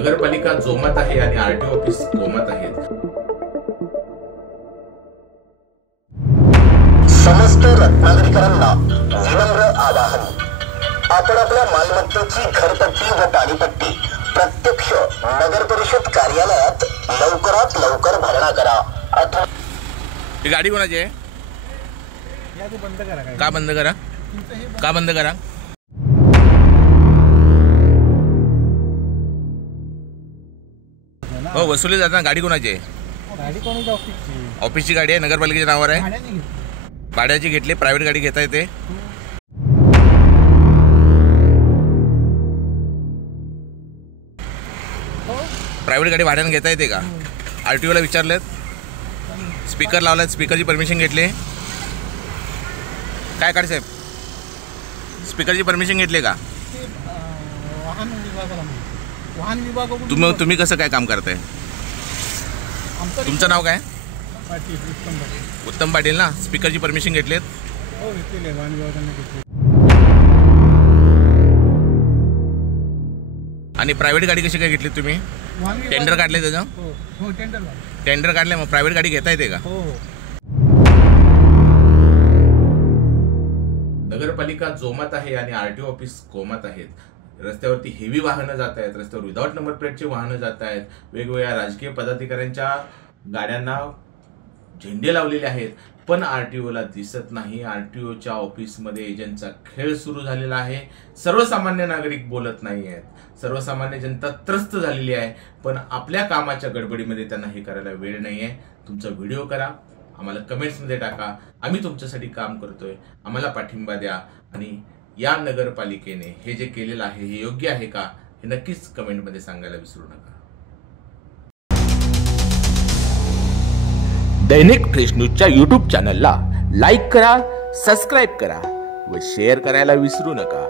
नगरपालिका जोमात आहे आणि आरटीओ ऑफिस कोमात आहेत। समस्त रत्नागिरीकरांना विनम्र आवाहन, आपण आपल्या मालमत्तेची घरपट्टी व पाणीपट्टी प्रत्यक्ष नगर परिषद कार्यालयात लवकरात लवकर भरणा करा। ही गाडी कोणाची आहे? बंद करा। का बंद करा? का बंद करा? हो, वसुली जाताना गाडी कोणाची आहे? गाडी कोणाची? ऑफिसची। ऑफिसची गाडी आहे, नगरपालिकेच्या नावावर आहे। भाड्याची घेतली, प्रायव्हेट गाडी घेता येते। प्रायव्हेट गाडी भाड्याने घेता येते का? आरटीओ ला विचारलेत, स्पीकर लावलाय, स्पीकरची परमिशन घेतली काय? काढ साहेब, स्पीकरची परमिशन घेतली का? वाहन विभाग तुम्ही कसं काय काम करताय? तुमचं नाव काय? उत्तम पाटील ना? स्पीकरची परमिशन घेतलीत? हो, घेतली, वाहन विभागाने घेतली। आणि प्रायव्हेट गाडी कशी काय घेतली तुम्ही? टेंडर काढले त्याचं? हो, टेंडर काढले, मग प्रायव्हेट गाडी घेता येते का? हो। नगरपालिका जोमात आहे आणि आरटीओ ऑफिस कोमात आहेत। रस्त्यावरती हेवी वाहनं जात आहेत, रस्त्यावर विदाउट नंबर प्लेटचे वाहनं जात आहेत, वेगवेगळ्या राजकीय पदाधिकाऱ्यांच्या गाड्यांना झेंडे लावलेले आहेत, पण आरटीओला दिसत नाही। आरटीओच्या ऑफिसमध्ये एजंटचा खेळ सुरू झालेला आहे। सर्वसामान्य नागरिक बोलत नाही आहेत, सर्वसामान्य जनता त्रस्त झालेली आहे, पण आपल्या कामाच्या गडबडीमध्ये त्यांना हे करायला वेळ नाही आहे। तुमचा व्हिडिओ करा, आम्हाला कमेंट्समध्ये टाका, आम्ही तुमच्यासाठी काम करतोय, आम्हाला पाठिंबा द्या आणि या नगरपालिकेने हे जे केलेलं आहे हे योग्य आहे का हे नक्कीच कमेंटमध्ये सांगायला विसरू नका। दैनिक फ्रेश न्यूजच्या यूट्यूब चॅनलला लाईक करा, सबस्क्राईब करा व शेअर करायला विसरू नका।